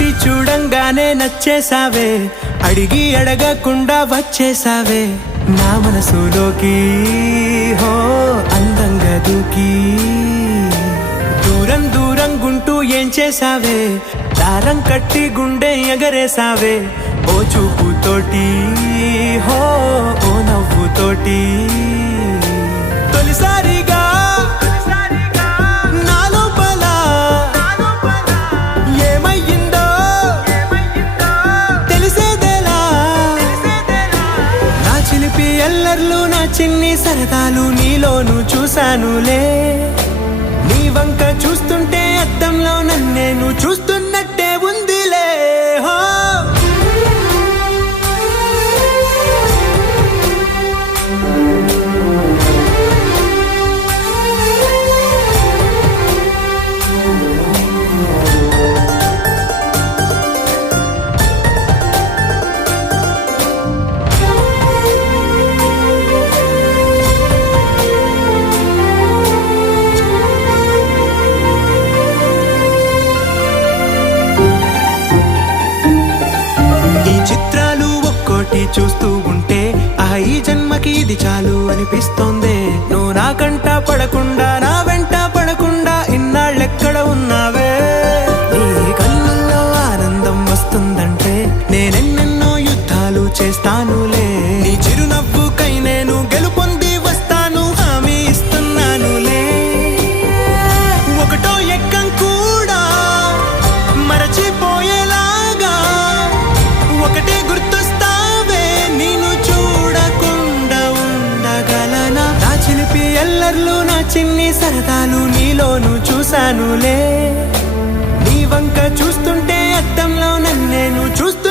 చూసి చూడంగానే నచ్చేసావే, అడిగి అడగకుండా వచ్చేసావే నా మనసులోకి. హో అందంగా దూకి దూరం దూరం గుంటూ ఏం చేసావే, దారం కట్టి గుండె ఎగరేసావే ఓ చూపుతోటి. హో ఓ నవ్వుతోటి తొలిసారిగా నా లోపల ఏమయ్యిందో తెలిసేదేలా. నా చిలిపి ఎల్లర్లు నా చిన్ని సరదాలు నీలోను చూశానులే. నీ వంక చూస్తుంటే అద్దంలో నన్నేను చూస్తున్నట్టే ఉందిలే. హో చిత్రాలు ఒక్కోటి చూస్తూ ఉంటే ఈ జన్మకి ఇది చాలు అనిపిస్తోందే. నువ్వు నా కంట పడకుండా నా వెంట పడకుండా ఇన్నాళ్ళెక్కడ ఉన్నావే. నీ కళ్ళల్లో ఆనందం వస్తుందంటే నేనెన్నెన్నో యుద్ధాలు చేస్తానులే. నీ చిరునవ్వుకై నేను గెలుపొంది వస్తాను హామీ ఇస్తున్నానులే. ఒకటో ఎక్కం కూడా మరచిపోయేలాగా ఒకటే గుర్తొస్తావే, నేను చూడకుండా ఉండగలనా. నా చిలిపి ఎల్లర్లు నా చిన్ని సరదాలు నీలోను చూశానులే. నీ వంక చూస్తుంటే అద్దంలో నన్నేను చూస్తూ